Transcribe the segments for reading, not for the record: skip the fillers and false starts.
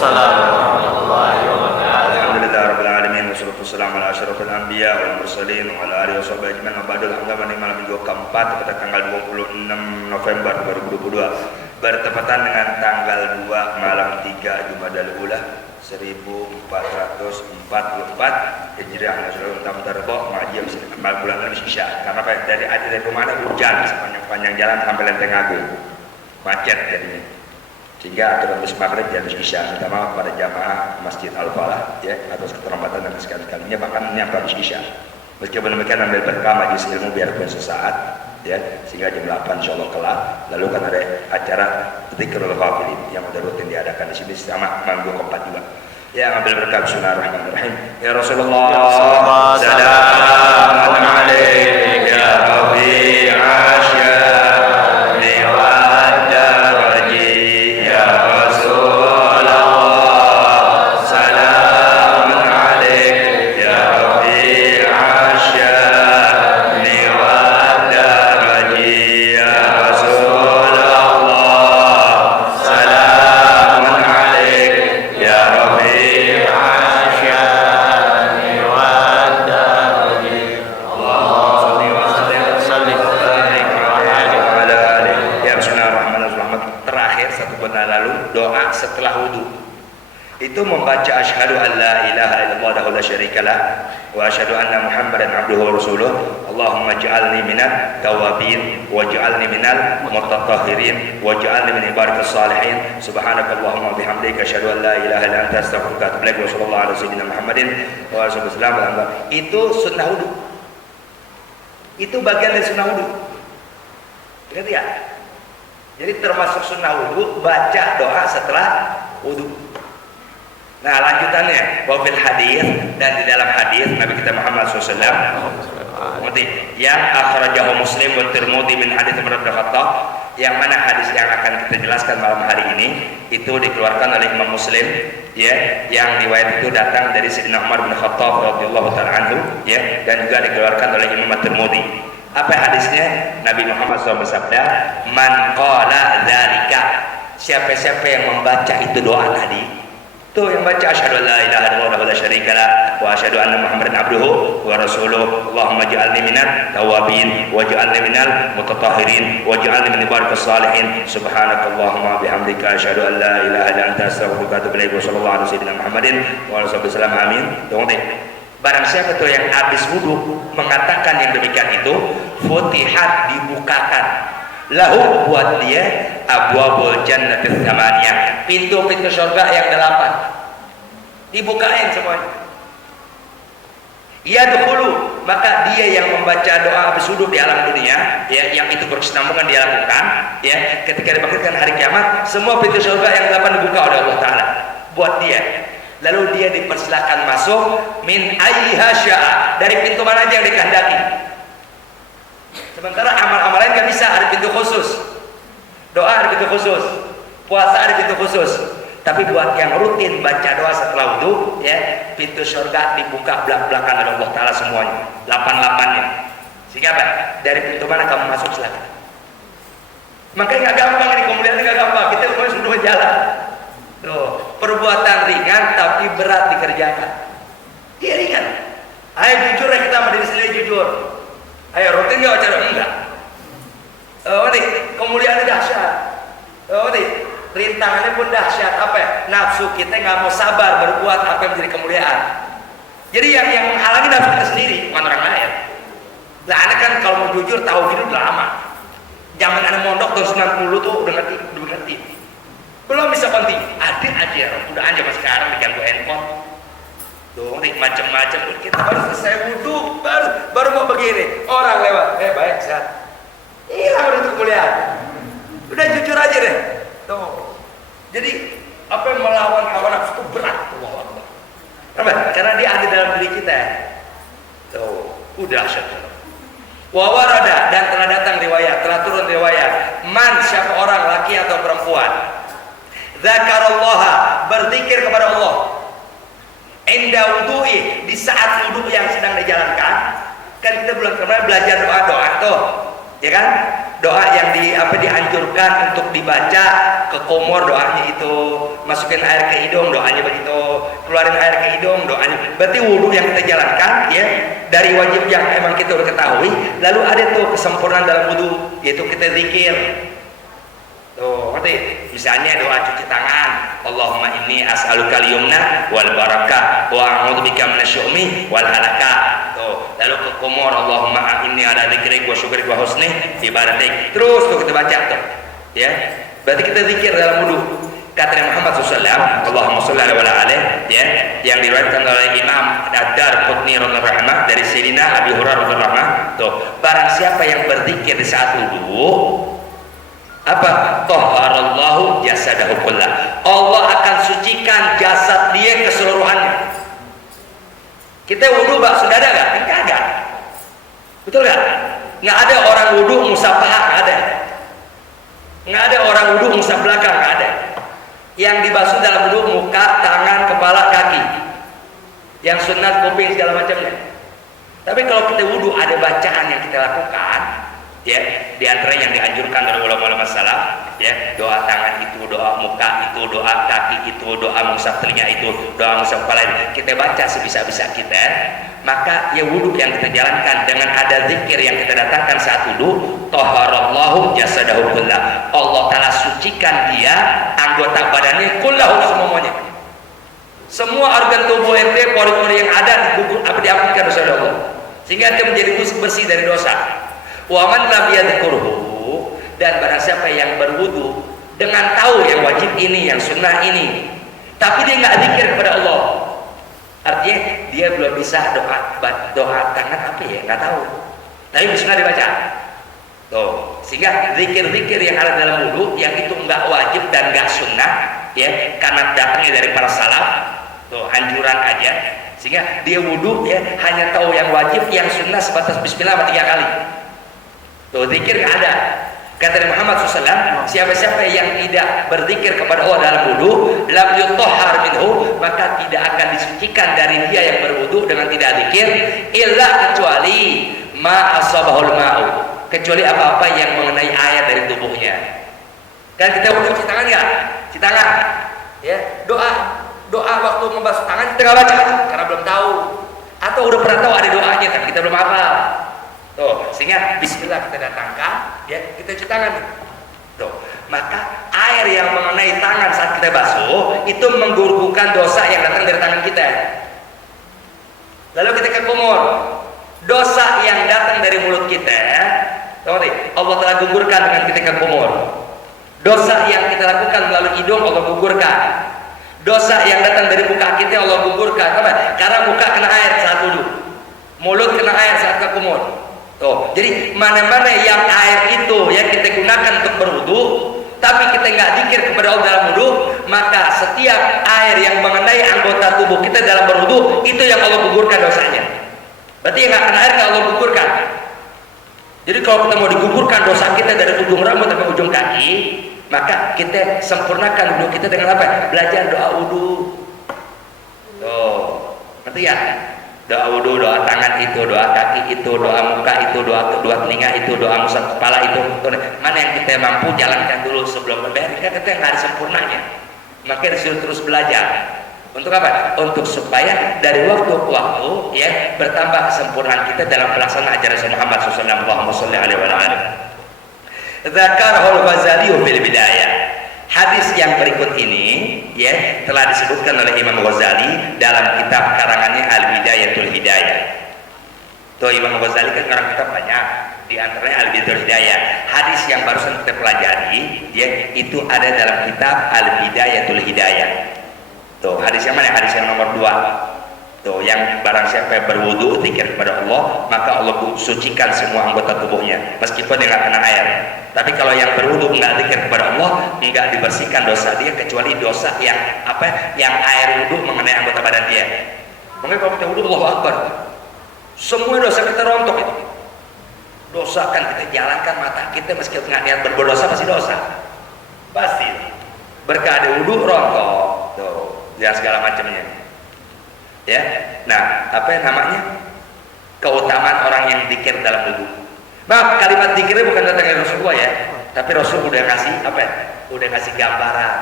Waalaikumsalam warahmatullahi wabarakatuh. Alhamdulillah rabbil alamin wassalatu wassalamu ala asyrofil anbiya wal mursalin wa ala alihi washabihi ajmain. Abadul hamdan malam minggu keempat pada tanggal 26 November 2022 bertepatan dengan tanggal 2 malam 3 Jumadal Ula 1444 Hijriah Nasional Tahun Tarbo Majiyam bulan Isya. Karena dari rumah ada hujan sepanjang jalan sampai Lenteng Agung, macet jadinya, sehingga aturan habis maghrib dan isya. Minta maaf pada jamaah Masjid Al-Falah ya atas keterlambatan dan sekali-kalinya bahkan menyapa habis isya. Meskipun demikian ambil berkah majelis ilmu biarpun sesaat ya, sehingga jam 8 insyaallah kelak. Lalu kan ada acara Dzikrul Ghafilin yang udah rutin diadakan di sini sama minggu keempat juga. Ya, ambil berkah. Bismillahirrahmanirrahim. Ya Rasulullah, salamun alaik ya Rabi' asyari wa daraji ya Rasulullah, salamun alaik ya Rabi' asyari wa daraji ya Rasulullah, salamun alaik ya Rabi' doa setelah wudu itu membaca asyhadu an la ilaha illallah wahdahu la syarikalah wa asyhadu anna muhammadan abduhu wa rasuluh. Allahumma ij'alni minat tawabin waj'alni minal mutatahhirin waj'alni min ibadikas salihin. Subhanakallahumma bihamdika asyhadu an la ilaha illa anta astaghfiruka wa atubu ilaik. Wa sallallahu ala sayyidina Muhammadin wa alihi wasallam. Itu sunnah wudu. Itu bagian dari sunnah wudu. Ngerti ya? Jadi termasuk sunnah wudu baca doa setelah wudu. Nah lanjutannya wafil hadis, dan di dalam hadis Nabi kita Muhammad SAW yang akhrajahu Muslim wa Tirmidzi min hadis Umar bin Khattab, yang mana hadis yang akan kita jelaskan malam hari ini itu dikeluarkan oleh Imam Muslim ya, yang riwayat itu datang dari Sayyidina Umar bin Khattab radhiyallahu taala anhu ya, dan juga dikeluarkan oleh Imam Tirmidzi. Apa hadisnya? Nabi Muhammad SAW bersabda, man qala dzalika, siapa-siapa yang membaca itu doa tadi, tuh yang baca asyhadu an la ilaha illallah wa la syarikalah wa asyhadu anna muhammadan abduhu wa rasuluh. Allahumma ij'alni minat tawabin waj'alni minal mutatahhirin waj'alni min ibadikas salihin. Subhanakallahumma bihamdika asyhadu an la ilaha illa anta astaghfiruka wa atubu ilaik. Wa sallallahu ala sayyidina Muhammadin wa alihi wasallam. Amin. Tunggu deh. Barang siapa tuh yang habis wudu mengatakan yang demikian itu, futihat dibukakan lahu buat dia abwabul jannatis tsamaniyah, pintu-pintu surga yang 8 dibukain semuanya. Yadkhulu, maka dia yang membaca doa habis wudu di alam dunia ya, yang itu berkesinambungan dia lakukan ya, ketika dibangkitkan hari kiamat semua pintu surga yang 8 dibuka oleh Allah Ta'ala buat dia. Lalu dia dipersilakan masuk min ayyiha syaa, dari pintu mana aja yang dikehendaki. Sementara amal-amal lain nggak bisa, ada pintu khusus. Doa ada pintu khusus, puasa ada pintu khusus. Tapi buat yang rutin baca doa setelah wudu ya, pintu surga dibuka belak-belakan oleh Allah Ta'ala semuanya, 8-8-nya. Sehingga apa? Dari pintu mana kamu masuk silakan. Makanya nggak gampang ini, kemudian nggak gampang. Kita sudah berjalan. Tuh, perbuatan ringan tapi berat dikerjakan. Iya ringan. Ayo jujur ya, kita sama diri sendiri jujur. Ayo rutin nggak acara enggak? Kemuliaan dahsyat. Rintangannya pun dahsyat. Apa ya? Nafsu kita nggak mau sabar berbuat apa yang menjadi kemuliaan. Jadi yang menghalangi nafsu kita sendiri, bukan orang lain. Nah, anak kan kalau mau jujur tahu gitu udah lama. Zaman anak mondok tahun 90 tuh udah ngerti. Belum bisa penting, ada aja udah aja mas sekarang diganggu handphone tuh macam-macam. Kita baru selesai wudu baru mau begini, orang lewat baik sehat, hilang udah kemuliaan. Udah jujur aja deh tuh. Jadi apa yang melawan hawa nafsu itu berat. Kenapa? Karena dia ada dalam diri kita tuh. Udah syukur. Wawarada, dan telah datang riwayat, telah turun riwayat, man, siapa orang laki atau perempuan dzakarallaha, berzikir kepada Allah, inda wudu'i, di saat wudu yang sedang dijalankan. Kan kita bulan kemarin belajar doa tuh ya kan, doa yang dianjurkan untuk dibaca ke kumur, doanya itu masukin air ke hidung, doanya begitu, keluarin air ke hidung, doanya. Berarti wudhu yang kita jalankan ya dari wajib yang emang kita udah ketahui. Lalu ada tuh kesempurnaan dalam wudhu, yaitu kita zikir. Tuh, ngerti? Misalnya doa cuci tangan, Allahumma inni as'aluka al-yumna wal barakah wa a'udzubika minasyu'mi wal halakah. Tuh, lalu ke kumur, Allahumma inni ala dzikrik wa syukrik wa husni ibadatik. Terus tuh kita baca tuh. Ya. Berarti kita zikir dalam wudu. Kata Muhammad SAW, Allahumma sholli ala wala alaih, ya, yang diriwayatkan oleh Imam Ad-Darqutni radhiyallahu dari Sayyidina Abi Hurairah radhiyallahu. Tuh, barang siapa yang berzikir di saat wudu, apa? Tahharallahu jasadahu kullah. Allah akan sucikan jasad dia keseluruhannya. Kita wudu bak sudah ada nggak? Enggak ada. Betul nggak? Nggak ada orang wudu musafahah, nggak ada. Nggak ada orang wudu musaf belakang, nggak ada. Yang dibasuh dalam wudu muka, tangan, kepala, kaki. Yang sunat kuping segala macamnya. Tapi kalau kita wudu ada bacaan yang kita lakukan, ya, di antara yang dianjurkan oleh ulama-ulama salaf, ya, doa tangan itu, doa muka itu, doa kaki itu, doa mengusap telinga itu, doa mengusap kepala itu, kita baca sebisa-bisa kita. Maka ya wudu yang kita jalankan dengan ada zikir yang kita datangkan saat wudu, tahharallahu jasadahu kullah. Allah Ta'ala sucikan dia anggota badannya kullahu semuanya. Semua organ tubuh ente, pori-pori yang ada diampunkan dosa Allah. Sehingga dia menjadi bersih dari dosa. Wa man lam yadhkurhu, dan barang siapa yang berwudu dengan tahu yang wajib ini, yang sunnah ini, tapi dia nggak zikir kepada Allah, artinya dia belum bisa doa tangan apa ya, nggak tahu, tapi bismillah dibaca. Tuh, sehingga zikir-zikir yang ada dalam wudu yang itu nggak wajib dan nggak sunnah, ya, karena datangnya dari para salaf, tuh anjuran aja, sehingga dia wudu ya hanya tahu yang wajib, yang sunnah sebatas bismillah 3 kali. Tuh, zikir nggak ada. Kata Muhammad SAW, siapa-siapa yang tidak berzikir kepada Allah dalam wudu, lam yutahhar minhu, maka tidak akan disucikan dari dia yang berwudu dengan tidak zikir, illa kecuali ma asabahul ma'u, kecuali apa-apa yang mengenai air dari tubuhnya. Kan kita wudu cuci tangan ya, cuci tangan, ya, doa waktu membasuh tangan kita nggak baca karena belum tahu, atau udah pernah tahu ada doanya tapi kita belum hafal. Tuh, sehingga bismillah kita datangkan, ya, kita cuci tangan. Tuh, maka air yang mengenai tangan saat kita basuh itu menggugurkan dosa yang datang dari tangan kita. Lalu kita ke kumur, dosa yang datang dari mulut kita, Allah telah gugurkan dengan kita ke kumur. Dosa yang kita lakukan melalui hidung Allah gugurkan. Dosa yang datang dari muka kita Allah gugurkan. Kenapa? Karena muka kena air saat wudu, mulut kena air saat ke kumur. Tuh, jadi mana-mana yang air itu yang kita gunakan untuk berwudu, tapi kita nggak zikir kepada Allah dalam wudu, maka setiap air yang mengenai anggota tubuh kita dalam berwudu itu yang Allah gugurkan dosanya. Berarti yang nggak kena air nggak Allah gugurkan. Jadi kalau kita mau digugurkan dosa kita dari ujung rambut sampai ujung kaki, maka kita sempurnakan wudu kita dengan apa? Belajar doa wudu. Tuh, ngerti ya? Doa wudu, doa tangan itu, doa kaki itu, doa muka itu, doa telinga itu, doa musab kepala itu. Mana yang kita mampu jalankan dulu sebelum berbayar. Kita nggak ada sempurnanya. Maka disuruh terus belajar. Untuk apa? Untuk supaya dari waktu ke waktu, ya, bertambah kesempurnaan kita dalam pelaksanaan ajaran Muhammad SAW. Allahumma sholli alaihi wa sallam. Dzakarahul Ghazali fil bidayah. Hadis yang berikut ini, ya, telah disebutkan oleh Imam Ghazali dalam kitab karangannya Al-Bidayatul Hidayah. Tuh, Imam Ghazali kan orang kitab banyak, di antaranya Al-Bidayatul Hidayah. Hadis yang barusan kita pelajari, ya, itu ada dalam kitab Al-Bidayatul Hidayah. Tuh, hadis yang mana? Hadis yang nomor 2. Tuh, yang barang siapa yang berwudu zikir kepada Allah, maka Allah sucikan semua anggota tubuhnya meskipun dia nggak kena air. Tapi kalau yang berwudu nggak zikir kepada Allah, nggak dibersihkan dosa dia kecuali dosa yang apa? Yang air wudu mengenai anggota badan dia. Makanya kalau kita wudu, Allahu Akbar, semua dosa kita rontok itu. Dosa kan kita jalankan mata kita meskipun nggak niat berbuat dosa pasti dosa. Pasti. Berkah ada wudu rontok. Tuh, ya segala macamnya. Ya, nah apa yang namanya keutamaan orang yang zikir dalam wudu. Maaf, kalimat zikirnya bukan datang dari Rasulullah ya, tapi Rasul udah ngasih apa ya? Udah ngasih gambaran.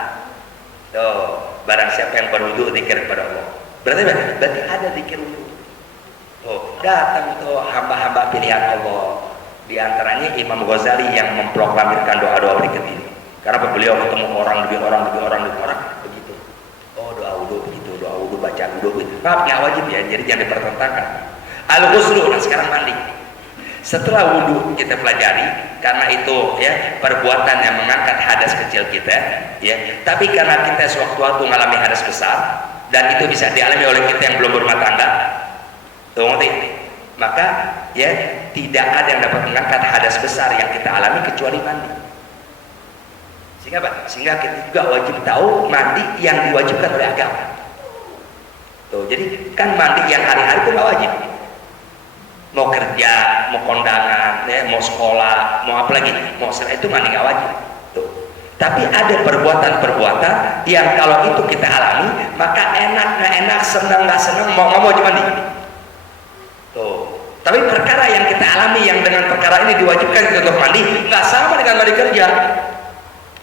Tuh, barang siapa yang berwudu zikir kepada Allah. Berarti ada zikir wudu. Oh, datang tuh hamba-hamba pilihan Allah. Di antaranya Imam Ghazali yang memproklamirkan doa-doa berikut ini. Karena beliau ketemu orang demi orang begitu. Oh, doa wudu begitu, doa wudu baca wudu begitu. Maaf, nggak wajib ya, jadi jangan dipertentangkan. Al-ghuslu, nah sekarang mandi. Setelah wudu kita pelajari, karena itu ya perbuatan yang mengangkat hadas kecil kita, ya. Tapi karena kita sewaktu-waktu mengalami hadas besar dan itu bisa dialami oleh kita yang belum berumah tangga, tuh ngerti? Maka ya tidak ada yang dapat mengangkat hadas besar yang kita alami kecuali mandi. Sehingga apa? Sehingga kita juga wajib tahu mandi yang diwajibkan oleh agama. Tuh, jadi kan mandi yang hari-hari itu nggak wajib. Mau kerja, mau kondangan, ya, mau sekolah, mau apa lagi, mau setelah itu mandi nggak wajib. Tuh. Tapi ada perbuatan-perbuatan yang kalau itu kita alami, maka enak nggak enak, senang nggak senang, mau nggak mau wajib mandi. Tuh. Tapi perkara yang kita alami yang dengan perkara ini diwajibkan kita untuk mandi, nggak sama dengan mandi kerja,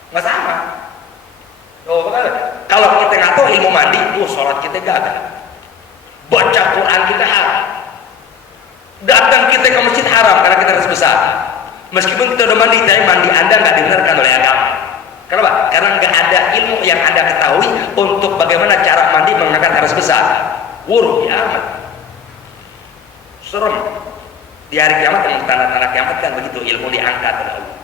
nggak sama. Tuh, kalau kita nggak tahu ilmu mandi, sholat kita gagal, baca Quran kita haram. Datang kita ke masjid haram karena kita harus besar. Meskipun kita udah mandi, tapi mandi Anda nggak dibenarkan oleh agama. Kenapa? Karena nggak ada ilmu yang Anda ketahui untuk bagaimana cara mandi mengangkat hadas besar. Wuruh ya amat. Serem. Di hari kiamat yang tanda-tanda kiamat kan begitu, ilmu diangkat oleh Allah.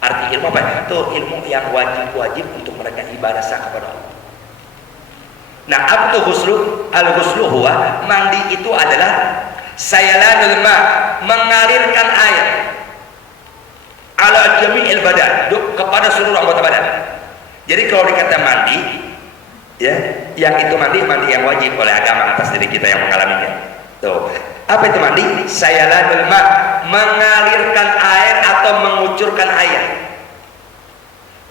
Arti ilmu apa? Itu ilmu yang wajib untuk mereka ibadah sah kepada Allah. Nah, apa itu ghuslu? Al-ghuslu huwa, mandi itu adalah sayalanul ma, mengalirkan air ala jami'il badan, kepada seluruh anggota badan. Jadi kalau dikata mandi ya, yang itu mandi yang wajib oleh agama atas diri kita yang mengalaminya. Tuh, apa itu mandi? Sayalanul ma, mengalirkan air atau mengucurkan air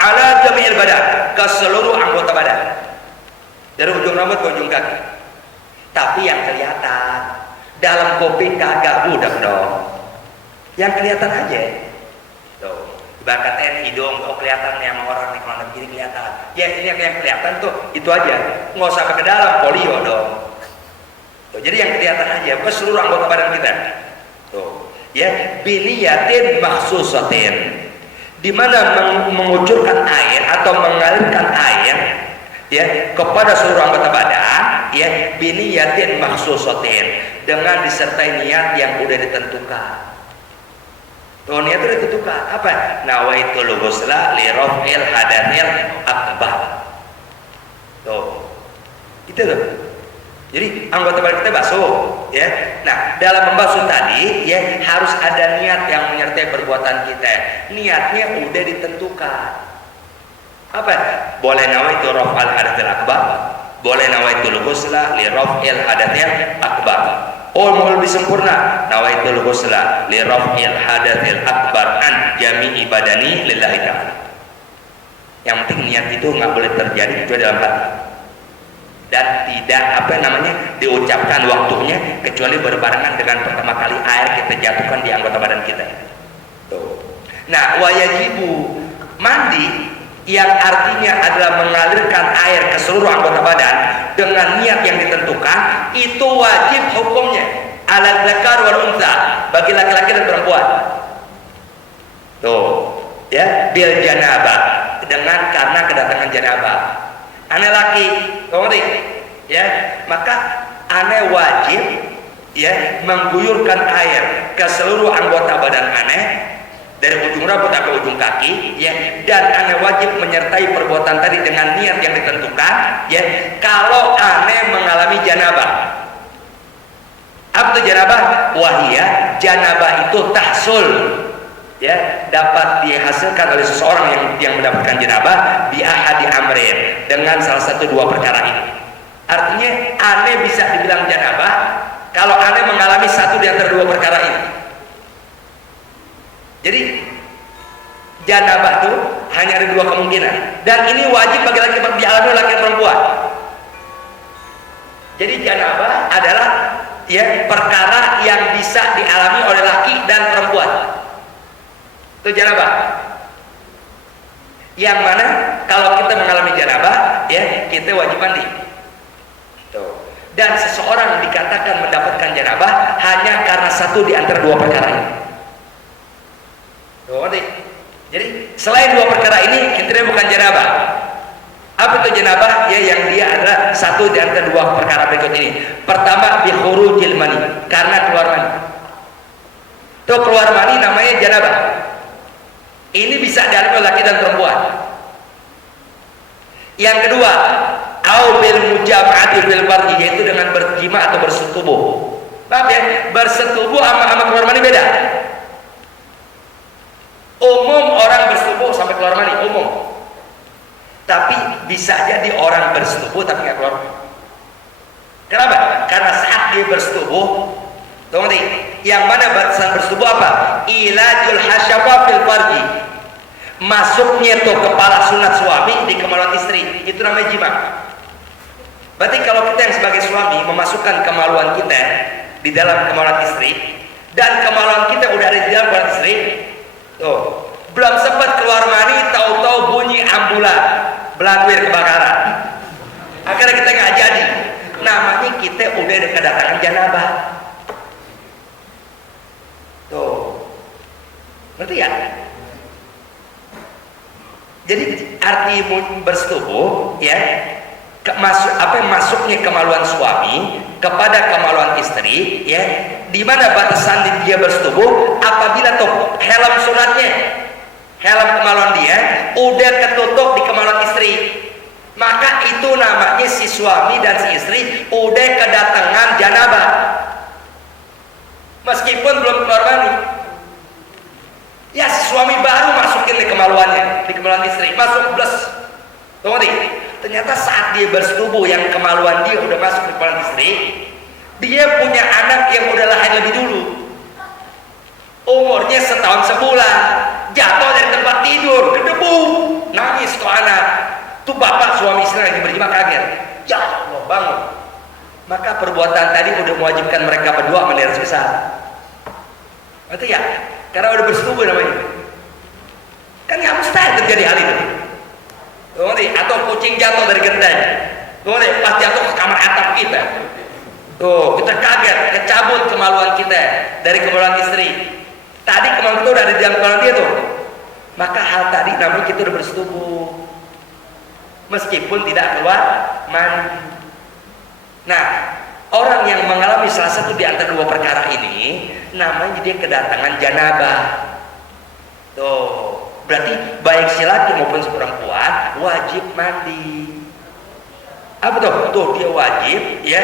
ala jami'il badan, ke seluruh anggota badan, dari ujung rambut ke ujung kaki. Tapi yang kelihatan dalam kopi kagak budak dong, yang kelihatan aja. Tuh, bakatnya hidung, oh kelihatan yang orang nih kalau begini kelihatan. Ya ini yang kelihatan tuh itu aja, nggak usah sampai ke dalam, polio dong. Tuh, jadi yang kelihatan aja ke seluruh anggota badan kita. Tuh, ya biniyatin maksusatin, di mana mengucurkan air atau mengalirkan air ya kepada seluruh anggota badan, ya biniyatin maksusatin, dengan disertai niat yang udah ditentukan. Tuh, niat itu ditentukan apa? Nawaitul ghusla li raf'il hadatsil akbar. Tuh, itu tuh. Jadi anggota badan kita basuh, ya. Nah, dalam membasuh tadi, ya harus ada niat yang menyertai perbuatan kita. Niatnya udah ditentukan. Apa? Boleh nawaitu raf'al hadatsil akbar, boleh nawaitul ghusla li raf'il hadatsil akbar. Oh, mau lebih sempurna, nawaitul ghusla li raf'il hadatsil akbar an jami'i badani lillahi ta'ala. Yang penting niat itu nggak boleh terjadi kecuali dalam hati, dan tidak diucapkan waktunya kecuali berbarengan dengan pertama kali air kita jatuhkan di anggota badan kita. Tuh. Nah, wajibu mandi yang artinya adalah mengalirkan air ke seluruh anggota badan dengan niat yang ditentukan, itu wajib hukumnya ala dzakar wal untha, bagi laki-laki dan perempuan. Tuh, ya, bil janabah, dengan karena kedatangan janabah. Ane laki, ngerti? Ya, maka ane wajib ya mengguyurkan air ke seluruh anggota badan ane, dari ujung rambut sampai ujung kaki, ya, dan ane wajib menyertai perbuatan tadi dengan niat yang ditentukan, ya, kalau ane mengalami janabah. Apa itu janabah? Wahia, janabah itu tahsul, ya, dapat dihasilkan oleh seseorang yang mendapatkan janabah bi ahadi amrin, dengan salah satu dua perkara ini. Artinya ane bisa dibilang janabah kalau ane mengalami satu di antara dua perkara ini. Jadi janabah itu hanya ada dua kemungkinan, dan ini wajib bagi laki-laki, dialami oleh laki dan perempuan. Jadi janabah adalah ya perkara yang bisa dialami oleh laki dan perempuan. Itu janabah. Yang mana kalau kita mengalami janabah, ya kita wajib mandi. Tuh. Dan seseorang dikatakan mendapatkan janabah hanya karena satu di antara dua perkara ini. Tuh, jadi selain dua perkara ini kita bukan janabah. Apa itu janabah? Ya, yang dia adalah satu di antara dua perkara berikut ini. Pertama, bi khurujil mani, karena keluar mani. Tuh, keluar mani namanya janabah. Ini bisa dialami oleh laki dan perempuan. Yang kedua, au bil mujama'ati fil farji, yaitu dengan berjima atau bersetubuh. Maaf ya, bersetubuh sama keluar mani beda. Umum orang bersetubuh sampai keluar mani, umum. Tapi bisa jadi orang bersetubuh tapi nggak keluar. Kenapa? Karena saat dia bersetubuh, tunggu nih, yang mana batasan bersetubuh apa? Ilajul hasyafa fil farji, masuknya tuh kepala sunat suami di kemaluan istri, itu namanya jima. Berarti kalau kita yang sebagai suami memasukkan kemaluan kita di dalam kemaluan istri, dan kemaluan kita udah ada di dalam kemaluan istri, tuh belum sempat keluar mani, tahu-tahu bunyi ambulan, belangwir kebakaran. Akhirnya kita nggak jadi. Namanya kita udah ada kedatangan janabah. Tuh, ngerti ya? Jadi arti bersetubuh, ya, masuknya kemaluan suami kepada kemaluan istri, ya, di mana batasan dia bersetubuh apabila tuh helm sunatnya, helm kemaluan dia udah ketutup di kemaluan istri, maka itu namanya si suami dan si istri udah kedatangan janabah meskipun belum keluar mani. Ya, si suami baru masukin di kemaluannya, di kemaluan istri, masuk bles. Tunggu nih, ternyata saat dia bersetubuh yang kemaluan dia udah masuk di kemaluan istri, dia punya anak yang udah lahir lebih dulu, umurnya setahun sebulan, jatuh dari tempat tidur ke debu, nangis tuh anak. Tuh bapak suami istri lagi berjima kaget, ya Allah, bangun. Maka perbuatan tadi udah mewajibkan mereka berdua melihara sebesar. Berarti ya, karena udah bersetubuh namanya. Kan nggak mustahil terjadi hal itu. Atau kucing jatuh dari genteng, pas jatuh ke kamar atap kita, tuh kita kaget, kecabut kemaluan kita dari kemaluan istri. Tadi kemaluan kita udah ada di dalam kemaluan dia tuh. Maka hal tadi namanya kita udah bersetubuh, meskipun tidak keluar mandi. Nah, orang yang mengalami salah satu di antara dua perkara ini namanya dia kedatangan janabah. Tuh, berarti baik si laki maupun si perempuan wajib mandi. Apa tuh? Tuh dia wajib, ya,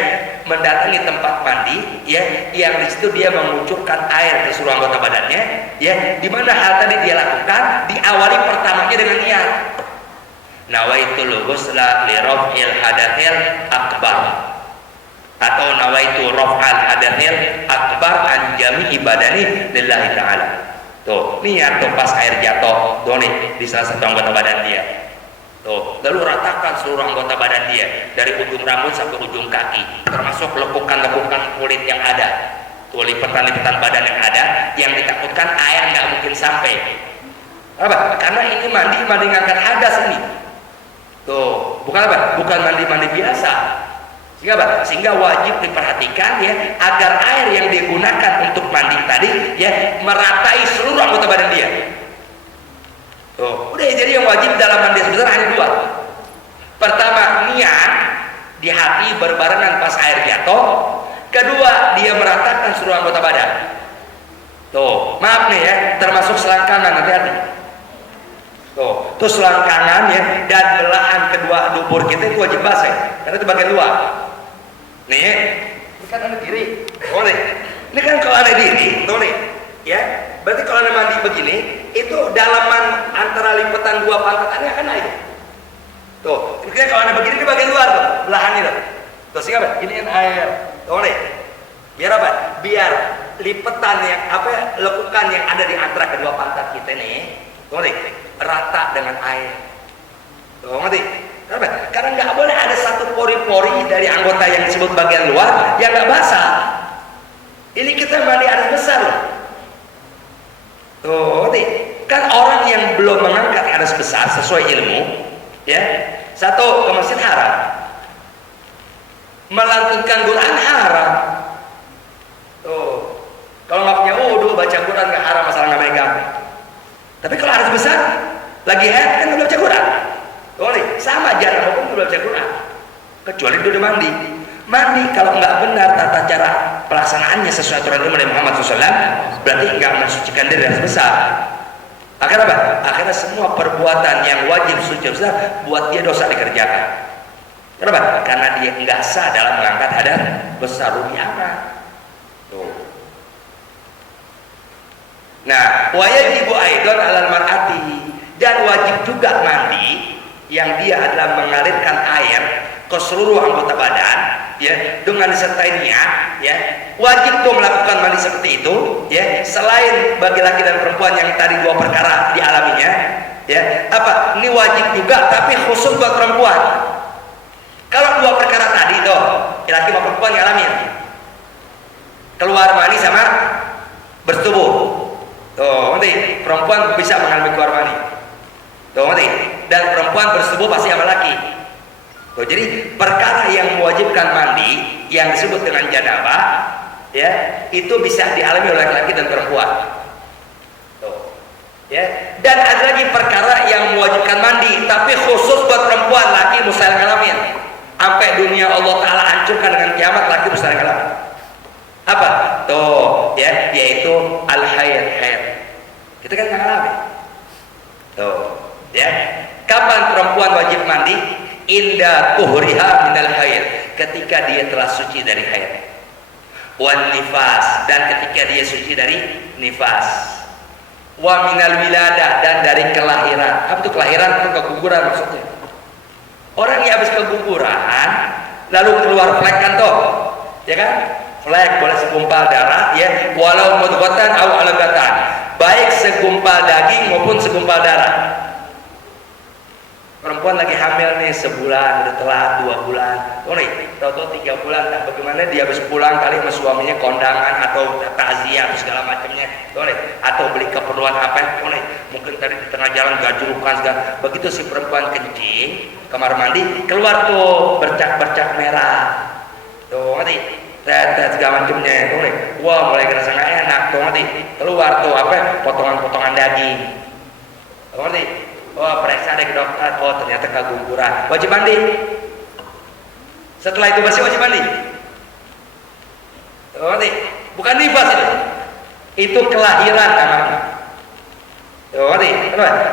mendatangi tempat mandi, ya, yang di situ dia mengucurkan air ke seluruh anggota badannya, ya, di mana hal tadi dia lakukan diawali pertamanya dengan niat. Nawaitul ghusla li raf'il hadathil akbar, atau nawaitu raf'al hadathil akbar an jami'i badani lillahi ta'ala. Tuh, niat tuh pas air jatuh, tuh nih di salah satu anggota badan dia. Tuh, lalu ratakan seluruh anggota badan dia dari ujung rambut sampai ujung kaki, termasuk lekukan-lekukan kulit yang ada, tuh lipetan-lipetan badan yang ada, yang ditakutkan air nggak mungkin sampai. Apa? Karena ini mandi ngangkat hadas ini. Tuh, bukan apa? Bukan mandi biasa. Sehingga apa? Sehingga wajib diperhatikan, ya, agar air yang digunakan untuk mandi tadi, ya, meratai seluruh anggota badan dia. Tuh, udah, jadi yang wajib dalam mandi sebesar hanya dua. Pertama, niat di hati berbarengan pas air jatuh. Kedua, dia meratakan seluruh anggota badan. Tuh, maaf nih ya, termasuk selangkangan, hati-hati. Tuh selangkangan, ya, dan belahan kedua dubur kita itu wajib basah, karena itu bagian luar. Nih, ini kan ada diri, boleh. Ini kan kalau ada diri, tuh nih, ya. Berarti kalau ada mandi begini, itu dalaman antara lipetan dua pantatannya akan naik. Tuh, ini kalau ada begini di bagian luar tuh, belahannya tuh. Tuh, sehingga apa? Iniin air, tuh nih. Biar apa? Biar lipetan yang apa, lekukan yang ada di antara kedua pantat kita nih, tuh nih, rata dengan air. Tuh, ngerti? Kenapa? Karena nggak boleh ada satu pori-pori dari anggota yang disebut bagian luar yang nggak basah. Ini kita mandi hadas besar loh. Tuh, kan orang yang belum mengangkat hadas besar sesuai ilmu, ya, satu ke masjid haram, melantunkan Quran haram. Tuh, kalau nggak punya wudu baca Quran nggak haram, masalah nggak megang. Tapi kalau hadas besar, lagi haid kan nggak baca Quran. Tuh, sama jarang hukum belum baca Quran, kecuali dia udah mandi. Mandi kalau nggak benar tata cara pelaksanaannya sesuai aturan Nabi Muhammad SAW, berarti nggak mensucikan diri hadas besar. Akhirnya apa? Akhirnya semua perbuatan yang wajib suci besar buat dia dosa dikerjakan. Kenapa? Karena dia nggak sah dalam mengangkat hadas besar, rugi amat. Tuh. Nah, wajibu aidon alal mar'ati, dan wajib juga mandi yang dia adalah mengalirkan air ke seluruh anggota badan, ya, dengan disertai niat, ya, wajib tuh melakukan mandi seperti itu, ya, selain bagi laki dan perempuan yang tadi dua perkara dialaminya, ya, apa? Ini wajib juga, tapi khusus buat perempuan. Kalau dua perkara tadi tuh, laki dan perempuan ngalamin, keluar mani sama bertubuh, tuh, nanti perempuan bisa mengalami keluar mani, tuh, nanti, dan perempuan bertubuh pasti sama laki. Tuh, jadi perkara yang mewajibkan mandi yang disebut dengan janabah, ya, itu bisa dialami oleh laki-laki dan perempuan. Tuh, ya. Dan ada lagi perkara yang mewajibkan mandi tapi khusus buat perempuan, laki mustahil ngalamin. Sampai dunia Allah Ta'ala hancurkan dengan kiamat, laki mustahil ngalamin. Apa? Tuh, ya, yaitu al-haid. Kita kan nggak ngalamin. Tuh, ya. Kapan perempuan wajib mandi? Inda tuhriha minal haid, ketika dia telah suci dari haid, wan nifas, dan ketika dia suci dari nifas, wa minal wiladah, dan dari kelahiran. Apa itu kelahiran? Itu keguguran maksudnya. Orang yang habis keguguran lalu keluar flek kan toh, ya kan? Flek boleh segumpal darah, ya, walau mudghatan au alaqatan, baik segumpal daging maupun segumpal darah. Perempuan lagi hamil nih sebulan, udah telat 2 bulan, oh nih, tahu-tahu 3 bulan, nah bagaimana dia habis pulang kali sama suaminya kondangan atau takziah atau segala macamnya, oh nih, atau beli keperluan apa, oh nih, mungkin tadi di tengah jalan gajurukan segala, begitu si perempuan kencing, kamar mandi, keluar tuh bercak-bercak merah, tuh nanti, segala macamnya, tuh nih, wah mulai kerasa nggak enak, tuh nanti, keluar tuh apa, potongan-potongan daging, tuh nanti. Oh, periksa deh ke dokter, oh ternyata keguguran, wajib mandi. Setelah itu masih wajib mandi. Oh, nanti bukan nifas itu kelahiran namanya. Oh, nanti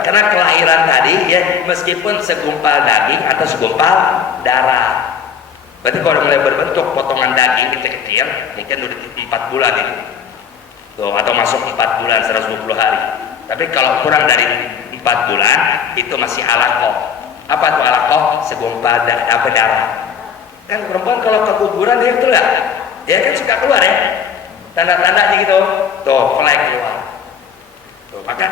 karena kelahiran tadi, ya, meskipun segumpal daging atau segumpal darah, berarti kalau mulai berbentuk potongan daging kecil-kecil, mungkin udah 4 bulan ini, tuh, atau masuk 4 bulan 120 hari. Tapi kalau kurang dari 4 bulan itu masih alaqah. Apa tuh alaqah? Segumpal darah. Kan perempuan kalau keguguran dia betul nggak? Ya kan suka keluar ya, tanda-tandanya gitu. Tuh, flek keluar. Tuh, maka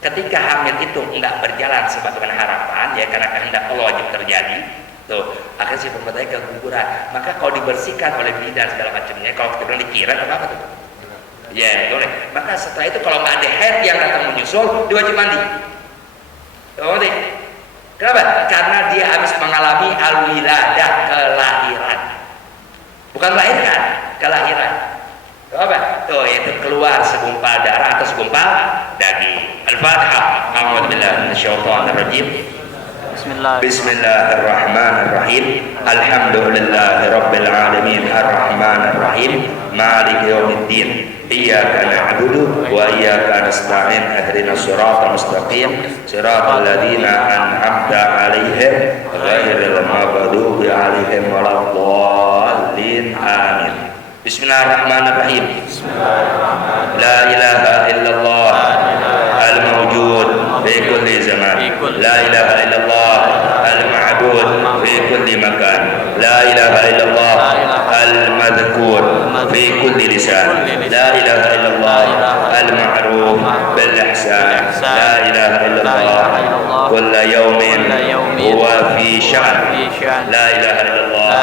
ketika hamil itu nggak berjalan sebagaimana harapan, ya, karena kehendak Allah wajib terjadi. Tuh, akhirnya si perempuan tadi keguguran. Maka kalau dibersihkan oleh bidan segala macamnya, kalau kita bilang dikira apa tuh? Ya, boleh. Maka setelah itu kalau nggak ada haid yang datang menyusul, dia wajib mandi. Oh, kenapa? Karena dia habis mengalami al-wiladah, kelahiran. Bukan melahirkan, kelahiran. Apa? Tuh, yaitu keluar segumpal darah atau segumpal daging. Al-Fatihah. A'udzubillahi minasyaitonir rajim. Bismillahirrahmanirrahim. Alhamdulillahirabbil alamin arrahmanir rahim maliki yaumiddin. Iyyaka na'budu wa iyyaka nasta'in ihdinas siratal mustaqim siratal ladzina an'amta 'alaihim ghairil maghdubi 'alaihim waladdallin amin. Bismillahirrahmanirrahim. La ilaha illallah al-mawjud fi kulli zaman, la ilaha illallah al-ma'bud fi kulli makan, la ilaha illallah al-madhkur fi kulli lisan, la ilaha illallah al-ma'ruf bil ihsan, la ilaha illallah kulla yawmin huwa fi sya'n, la ilaha illallah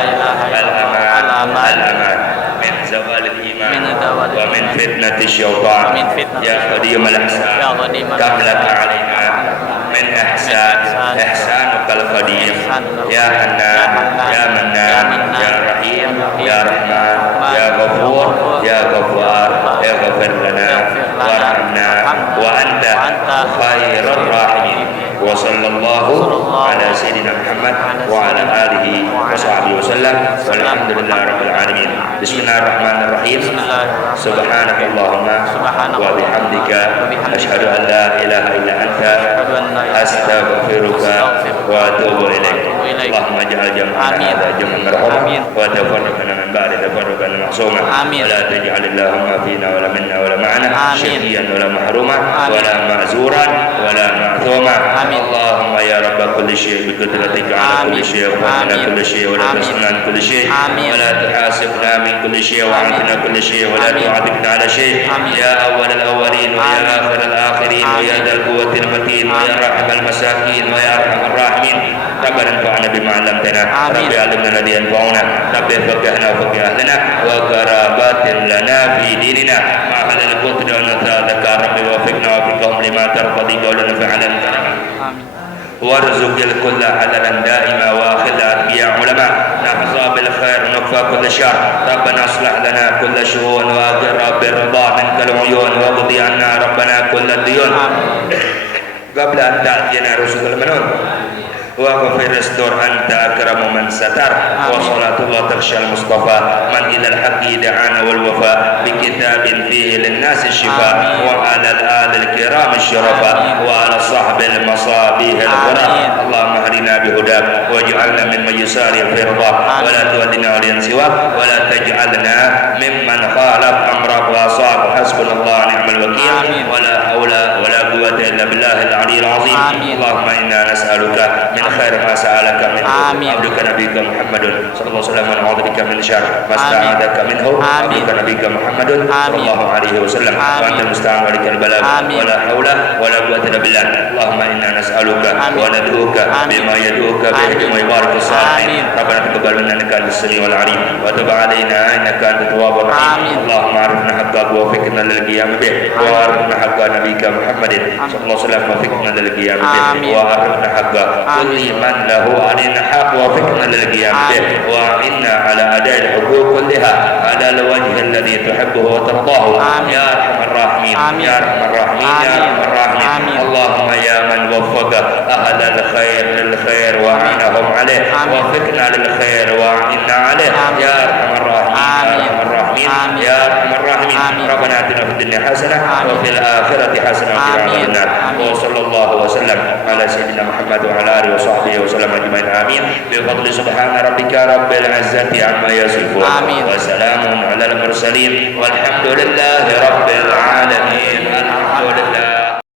al-aman min zawal al-iman ومن فتنة الشيطان يا قديم الإحسان كم لك علينا من إحسانك القديم يا حنان يا منان يا رحيم يا رحمن يا غفور يا غفار اغفر لنا وارحمنا وأنت خير الراحمين. وصلى الله على سيدنا محمد وعلى آله وصحبه وسلم والحمد لله رب العالمين. بسم الله الرحمن الرحيم. سبحانك اللهم وبحمدك أشهد أن لا إله إلا أنت أستغفرك وأتوب إليك. اللهم اجعل جمعنا هذا جمعا مرحوما وتفرقنا من بعد تفرقا معصوما ولا تجعل اللهم فينا ولا منا ولا معنا شقيا ولا محروما ولا معذورا ولا معثوما. اللهم يا رب كل شيء بقدرتك على كل شيء وفقنا كل شيء ولا تسلنا عن كل شيء ولا تحاسبنا من كل شيء وعافنا كل شيء ولا تعذبنا على شيء. يا أول الأولين ويا آخر الآخرين ويا ذا القوة المتين ويا راحم المساكين ويا أرحم الراحمين. ربنا انفعنا بما علمتنا رب علمنا الذي ينفعنا رب فقهنا وفقه أهلنا وقرابات لنا في ديننا مع أهل القدر ونتاذك رب وفقنا وفقهم لما ترضي قولنا فعلا وارزق الكل حللا دائما واخذ أنبياء علماء نحظى بالخير ونكفى كل شر. ربنا اصلح لنا كل شؤون واقر بالرضا منك العيون واقضي عنا ربنا كل الديون قبل أن تأتينا رسل المنون واغفر استر أنت أكرم من ستر. وصلاة الله تغشى المصطفى من إلى الحق دعانا والوفاء بكتاب فيه للناس الشفاء وعلى الآل الكرام الشرفاء وعلى صحب المصابيح الغرام. اللهم اهدنا بهداك واجعلنا ممن يسارع في رضاك ولا تولنا وليا سواك ولا تجعلنا ممن خالف أمرك وأصاب. حسبنا الله ونعم الوكيل ولا حول ولا قوة إلا بالله العلي العظيم. اللهم إنا نسألك من خير ما سألك منه عبدك نبيك محمد صلى الله عليه وسلم ونعوذ بك من شر ما استعاذك منه عبدك نبيك محمد صلى الله عليه وسلم وأنت المستعان ولك البلاغ ولا حول ولا قوة إلا بالله. اللهم إنا نسألك وندعوك بما يدعوك به ويبارك الصالحين. ربنا تقبل منا إنك أنت السميع العليم وتب علينا إنك أنت التواب الرحيم. اللهم عرفنا حقك ووفقنا للقيام به وعرفنا حق نبيك محمد صلى الله عليه وسلم ووفقنا للقيام به وعرفنا حق كل من له علينا حق ووفقنا للقيام به وإنا على أداء الحقوق كلها على الوجه الذي تحبه وترضاه يا أرحم الراحمين يا أرحم الراحمين يا أرحم الراحمين. اللهم يا من وفق أهل الخير للخير وأعينهم عليه وفقنا للخير وأعنا عليه يا أرحم الراحمين يا أرحم الراحمين يا أرحم الراحمين. ربنا آتنا في الدنيا حسنة وفي الآخرة حسنة وقنا عذاب النار. وصلى الله وسلم على سيدنا محمد وعلى آله وصحبه وسلم أجمعين آمين بفضل سبحان ربك رب العزة عما يصفون وسلام على المرسلين والحمد لله رب العالمين. الحمد لله.